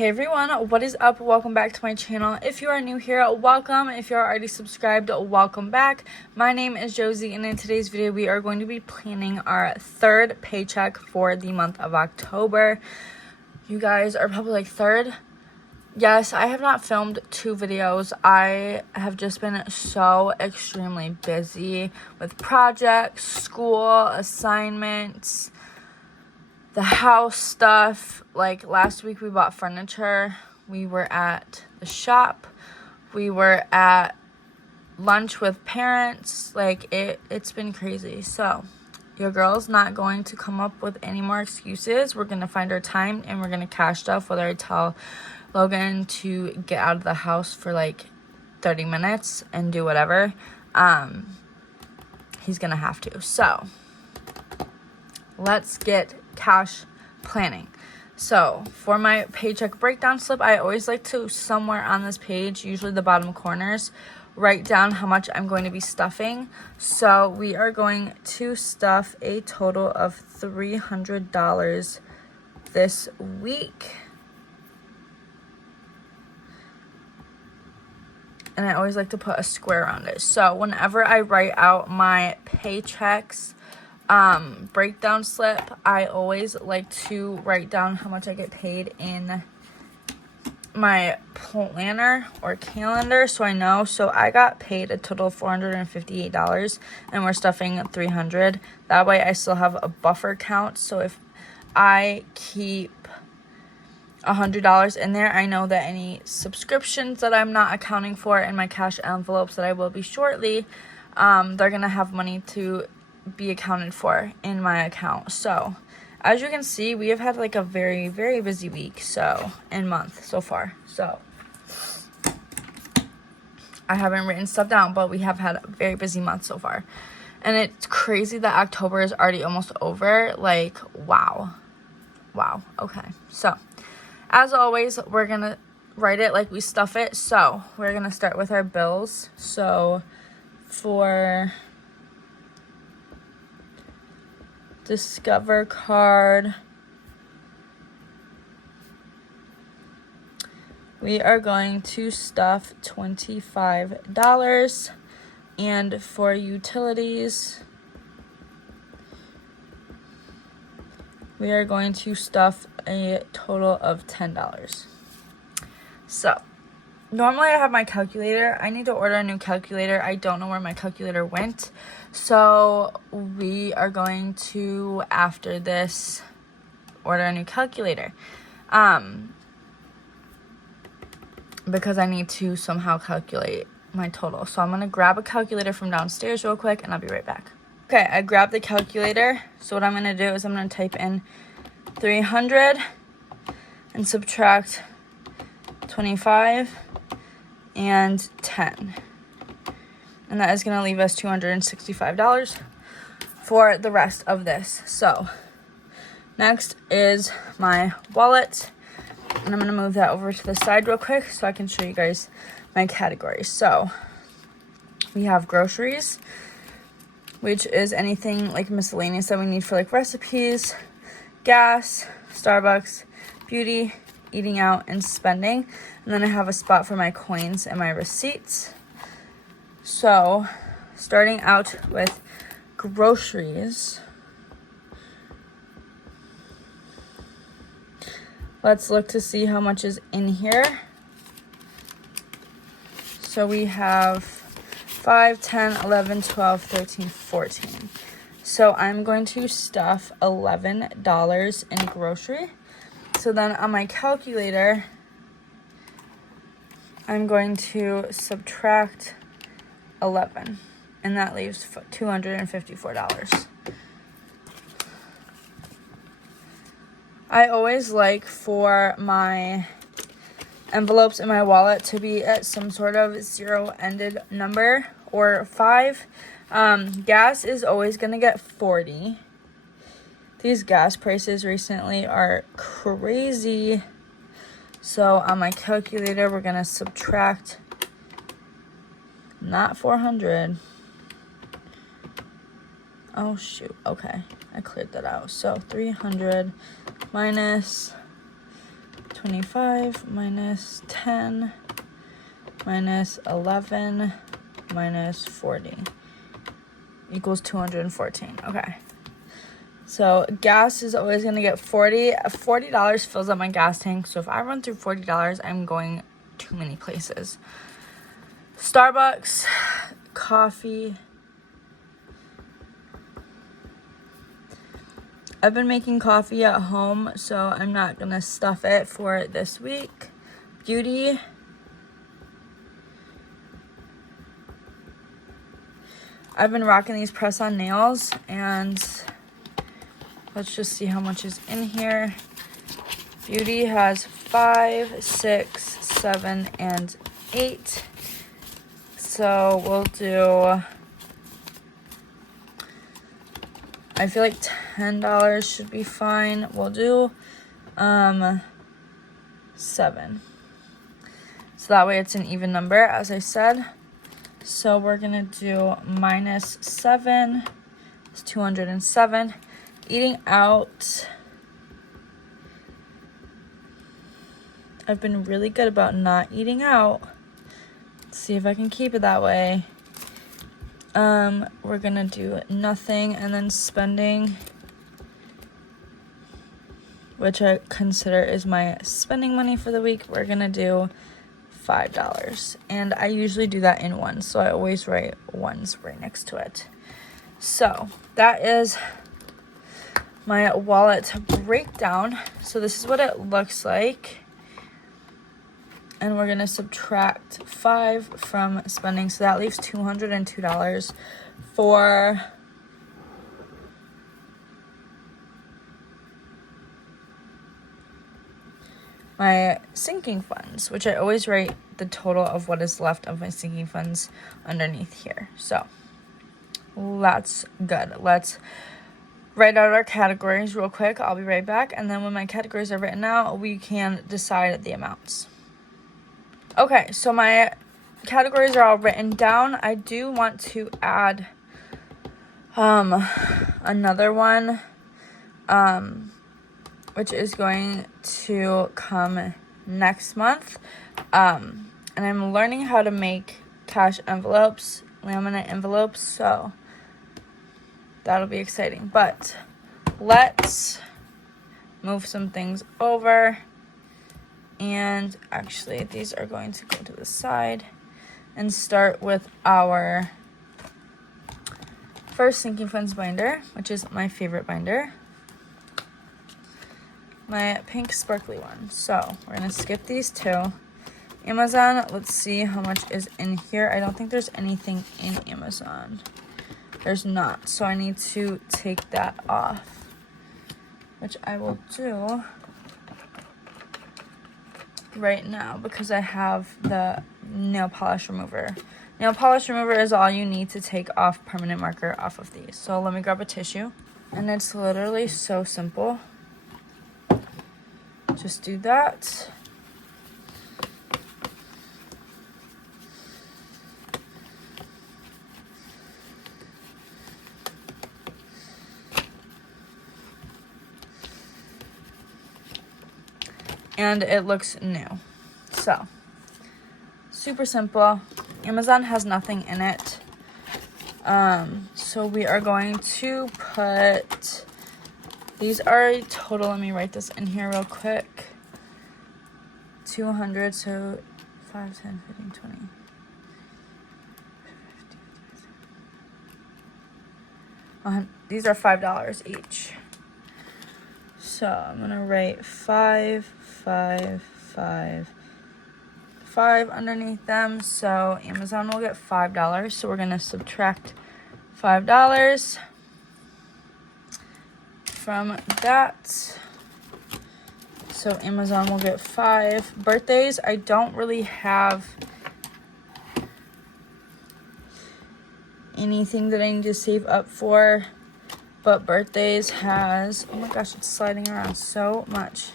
Hey everyone, what is up? Welcome back to my channel. If you are new here, welcome. If you're already subscribed, welcome back. My name is Josie, and in today's video we are going to be planning our third paycheck for the month of October. You guys are probably like, third? Yes, I have not filmed 2 videos. I have just been so extremely busy with projects, school, assignments, the house stuff. Like last week we bought furniture, we were at the shop, we were at lunch with parents. Like it's been crazy. So your girl's not going to come up with any more excuses. We're gonna find our time and we're gonna cash stuff, whether I tell Logan to get out of the house for like 30 minutes and do whatever. He's gonna have to. So let's get cash planning. So for my paycheck breakdown slip, I always like to, somewhere on this page, usually the bottom corners, write down how much I'm going to be stuffing. So we are going to stuff a total of $300 this week. And I always like to put a square around it. So whenever I write out my paychecks breakdown slip, I always like to write down how much I get paid in my planner or calendar, so I know. So I got paid a total of $458 and we're stuffing $300. That way I still have a buffer count, so if I keep $100 in there, I know that any subscriptions that I'm not accounting for in my cash envelopes that I will be shortly, they're gonna have money to be accounted for in my account. So as you can see, we have had like a very, very busy week and month so far. So I haven't written stuff down, but we have had a very busy month so far, and it's crazy that October is already almost over. Like wow. Okay, so as always, we're gonna write it like we stuff it. So we're gonna start with our bills. So for Discover card, we are going to stuff $25, and for utilities we are going to stuff a total of $10. So normally I have my calculator. I need to order a new calculator. I don't know where my calculator went. So we are going to, after this, order a new calculator. Because I need to somehow calculate my total. So I'm going to grab a calculator from downstairs real quick and I'll be right back. Okay, I grabbed the calculator. So what I'm going to do is I'm going to type in 300 and subtract 25 and 10. And that is going to leave us $265 for the rest of this. So next is my wallet. And I'm going to move that over to the side real quick so I can show you guys my categories. So we have groceries, which is anything like miscellaneous that we need for like recipes, gas, Starbucks, beauty, eating out, and spending. And then I have a spot for my coins and my receipts. So starting out with groceries, let's look to see how much is in here. So we have 5, 10, 11, 12, 13, 14. So I'm going to stuff $11 in grocery. So then on my calculator, I'm going to subtract 11, and that leaves $254. I always like for my envelopes in my wallet to be at some sort of zero-ended number or 5. Gas is always gonna get 40. These gas prices recently are crazy. So on my calculator, we're gonna subtract not 400. Oh shoot, okay, I cleared that out. So 300 minus 25 minus 10 minus 11 minus 40 equals 214. Okay. So gas is always going to get $40 fills up my gas tank. So if I run through $40, I'm going too many places. Starbucks, coffee. I've been making coffee at home, so I'm not going to stuff it for this week. Beauty. I've been rocking these press-on nails, and let's just see how much is in here. Beauty has 5, 6, 7, and 8. So we'll do, I feel like $10 should be fine. We'll do 7. So that way it's an even number, as I said. So we're gonna do minus 7. It's 207. Eating out. I've been really good about not eating out. Let's see if I can keep it that way. We're gonna do nothing, and then spending, which I consider is my spending money for the week, we're gonna do $5. And I usually do that in ones, so I always write ones right next to it. So that is my wallet breakdown. So this is what it looks like. And we're gonna subtract 5 from spending. So that leaves $202 for my sinking funds, which I always write the total of what is left of my sinking funds underneath here. So that's good. Let's write out our categories real quick. I'll be right back. And then when my categories are written out, we can decide the amounts. Okay, so my categories are all written down. I do want to add another one, which is going to come next month. And I'm learning how to make cash envelopes, laminate envelopes, so that'll be exciting. But let's move some things over. And actually, these are going to go to the side and start with our first sinking funds binder, which is my favorite binder. My pink sparkly one. So we're going to skip these two. Amazon, let's see how much is in here. I don't think there's anything in Amazon. There's not. So I need to take that off, which I will do right now because I have the nail polish remover. Nail polish remover is all you need to take off permanent marker off of these. So let me grab a tissue. And it's literally so simple. Just do that. And it looks new. So, super simple. Amazon has nothing in it. So we are going to put, these are a total, let me write this in here real quick. 200, so 5, 10, 15, 20. These are $5 each. So I'm gonna write 5, 5, 5, 5 underneath them. So Amazon will get $5. So we're gonna subtract $5 from that. So Amazon will get 5. Birthdays, I don't really have anything that I need to save up for. But birthdays has, oh my gosh, it's sliding around so much.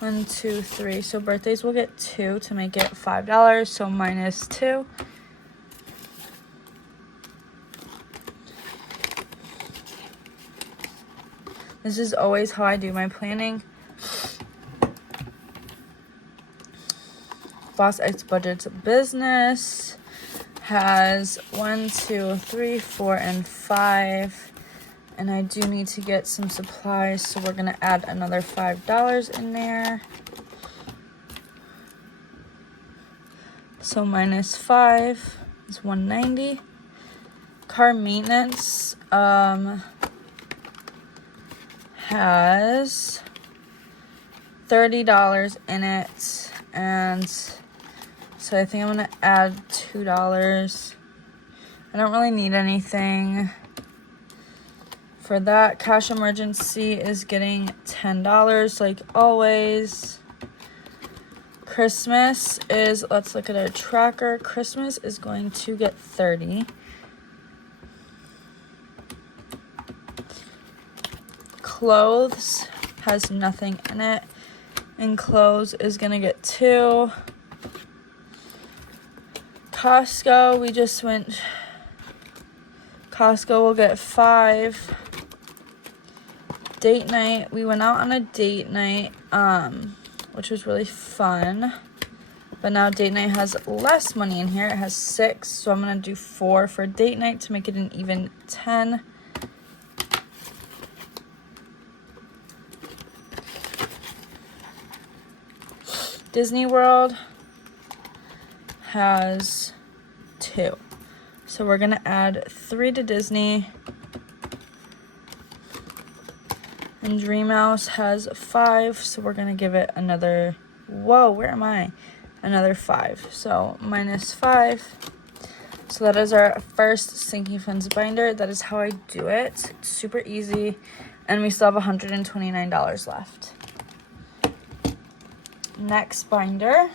One, 2, 3. So birthdays will get 2 to make it $5. So minus 2. This is always how I do my planning. Boss X Budget's business has 1, 2, 3, 4, and 5. And I do need to get some supplies, so we're gonna add another $5 in there. So minus 5 is $190. Car maintenance has $30 in it, and so I think I'm gonna add $2. I don't really need anything for that. Cash emergency is getting $10 like always. Christmas is, let's look at our tracker. Christmas is going to get 30. Clothes has nothing in it, and clothes is gonna get 2. Costco, we just went, Costco will get 5. Date night, we went out on a date night, which was really fun, but now date night has less money in here. It has 6, so I'm gonna do 4 for date night to make it an even 10. Disney World has 2, so we're gonna add 3 to Disney. And Dreamhouse has 5, so we're gonna give it another, whoa, where am I? Another 5, so minus 5. So that is our first sinking funds binder. That is how I do it. It's super easy, and we still have $129 left. Next binder.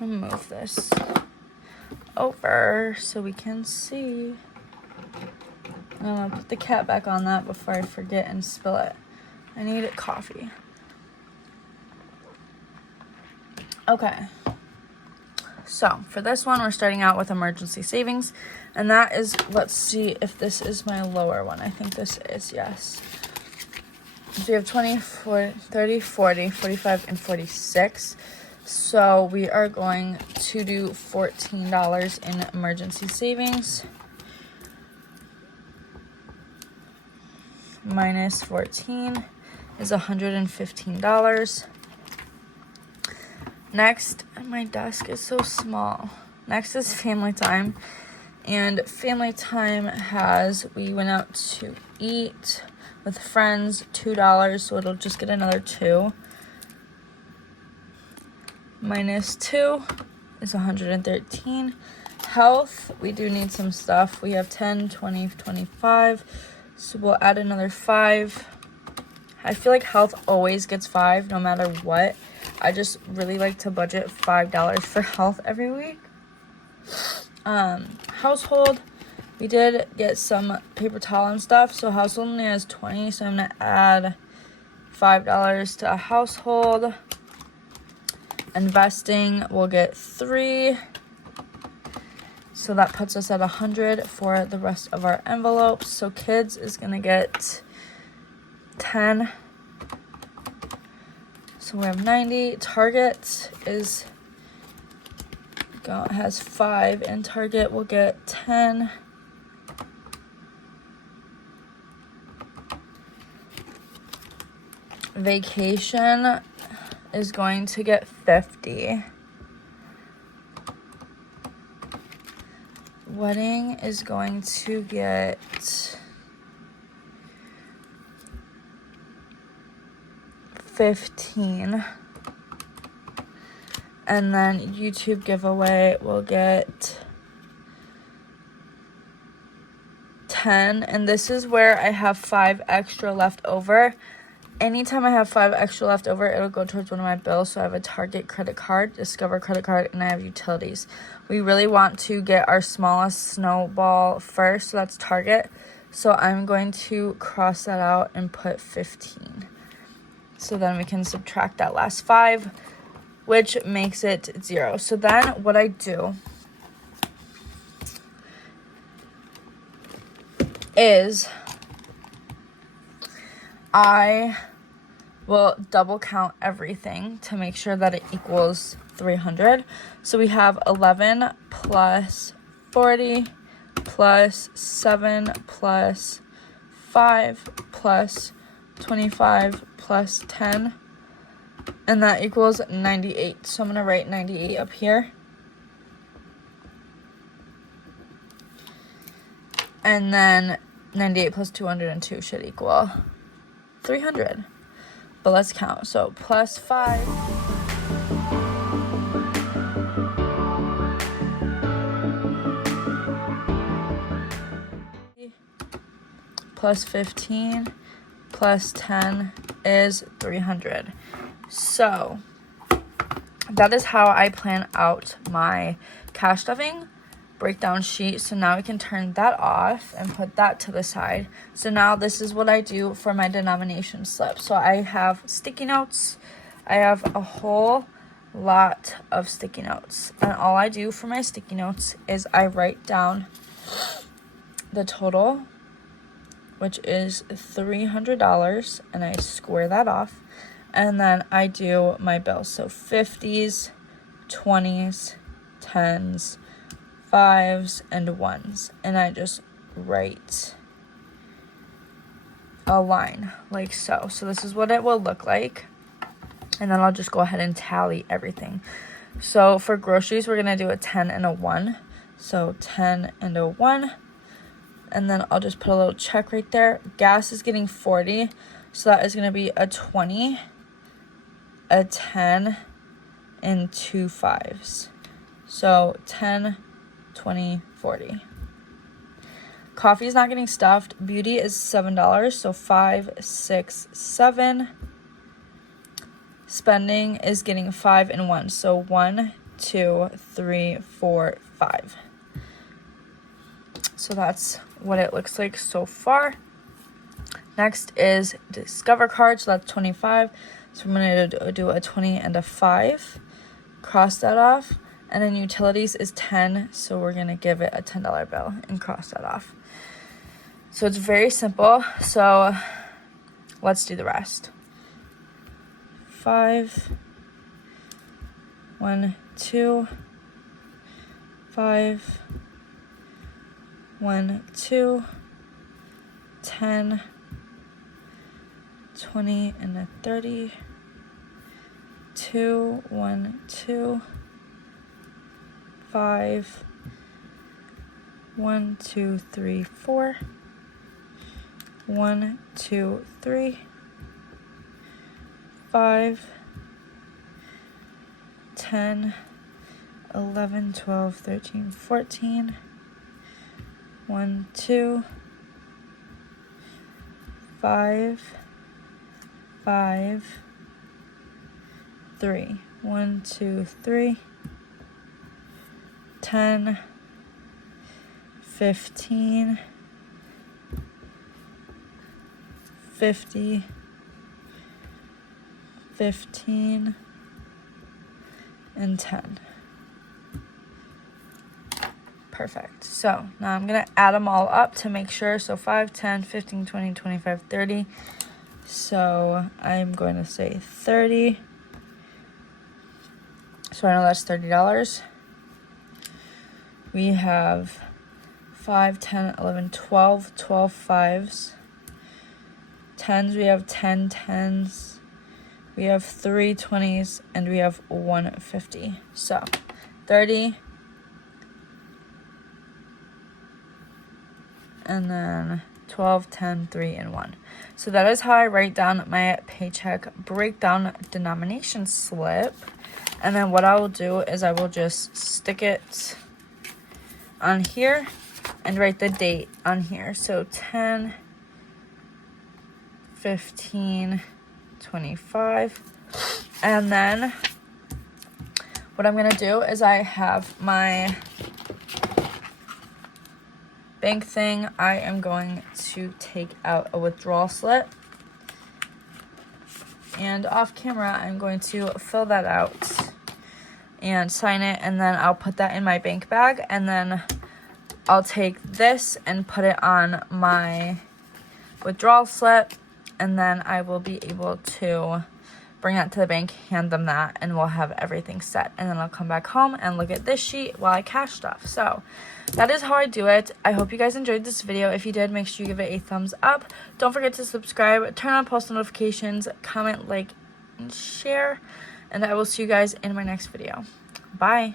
I'll move this over so we can see. And I'm gonna put the cap back on that before I forget and spill it. I need coffee. Okay. So for this one, we're starting out with emergency savings, and that is, let's see if this is my lower one. I think this is, yes. So we have 20, 40, 30, 40, 45, and 46. So we are going to do $14 in emergency savings. Minus 14 is $115. Next, my desk is so small. Next is family time. And family time has, we went out to eat with friends, $2, so it'll just get another 2. Minus 2 is 113. Health, we do need some stuff. We have 10, 20, 25. So we'll add another 5. I feel like health always gets 5 no matter what. I just really like to budget $5 for health every week. Household, we did get some paper towel and stuff. So household only has 20. So I'm going to add $5 to a household. Investing will get 3. So that puts us at 100 for the rest of our envelopes. So kids is going to get 10. So we have 90. Target is has 5, and Target will get 10. Vacation is going to get 50. Wedding is going to get 15. And then YouTube giveaway will get 10. And this is where I have 5 extra left over. Anytime I have 5 extra left over, it'll go towards one of my bills. So I have a Target credit card, Discover credit card, and I have utilities. We really want to get our smallest snowball first, so that's Target. So I'm going to cross that out and put 15. So then we can subtract that last 5, which makes it 0. So then what I do is I will double count everything to make sure that it equals 300. So we have 11 plus 40 plus 7 plus 5 plus 25 plus 10, and that equals 98. So I'm going to write 98 up here. And then 98 plus 202 should equal 300. But let's count. So plus 5. Plus 15 plus 10 is 300. So that is how I plan out my cash stuffing breakdown sheet. So now we can turn that off and put that to the side. So now this is what I do for my denomination slip. So I have sticky notes. I have a whole lot of sticky notes, and all I do for my sticky notes is I write down the total, which is $300, and I square that off, and then I do my bills. So 50s, 20s, 10s, 5s, and 1s, and I just write a line like so. So this is what it will look like, and then I'll just go ahead and tally everything. So for groceries, we're gonna do a 10 and a 1. So 10 and a 1, and then I'll just put a little check right there. Gas is getting 40, so that is gonna be a 20, a 10, and 2 5s. So 10, 20, 40. Coffee is not getting stuffed. Beauty is $7, so 5, 6, 7. Spending is getting 5 and 1, so 1, 2, 3, 4, 5. So that's what it looks like so far. Next is Discover card, so that's 25. So I'm going to do a 20 and a 5. Cross that off. And then utilities is 10, so we're going to give it a $10 bill and cross that off. So it's very simple. So let's do the rest. 5, 1, 2, 5, 1, 2, 10, 20, and a 30, 2, 1, 2, 5, 1, 2, 3, 4, 1, 2, 3, 5, 10, 11, 12, 13, 14, 1, 2, 5, 5, 3, 1, 2, 3, 10, 15, 50, 15, and 10. Perfect. So now I'm going to add them all up to make sure. So 5, 10, 15, 20, 25, 30. So I'm going to say 30. So I know that's $30. We have 5, 10, 11, 12, 12 5s. 10s, we have 10 10s. We have 3 20s, and we have 1 50. So 30. And then 12, 10, 3, and 1. So that is how I write down my paycheck breakdown denomination slip. And then what I will do is I will just stick it on here and write the date on here. So 10, 15, 25. And then what I'm going to do is I have my bank thing. I am going to take out a withdrawal slip, and off camera I'm going to fill that out and sign it, and then I'll put that in my bank bag, and then I'll take this and put it on my withdrawal slip, and then I will be able to bring that to the bank, hand them that, and we'll have everything set. And then I'll come back home and look at this sheet while I cash stuff. So that is how I do it. I hope you guys enjoyed this video. If you did, make sure you give it a thumbs up. Don't forget to subscribe, turn on post notifications, comment, like, and share. And I will see you guys in my next video. Bye.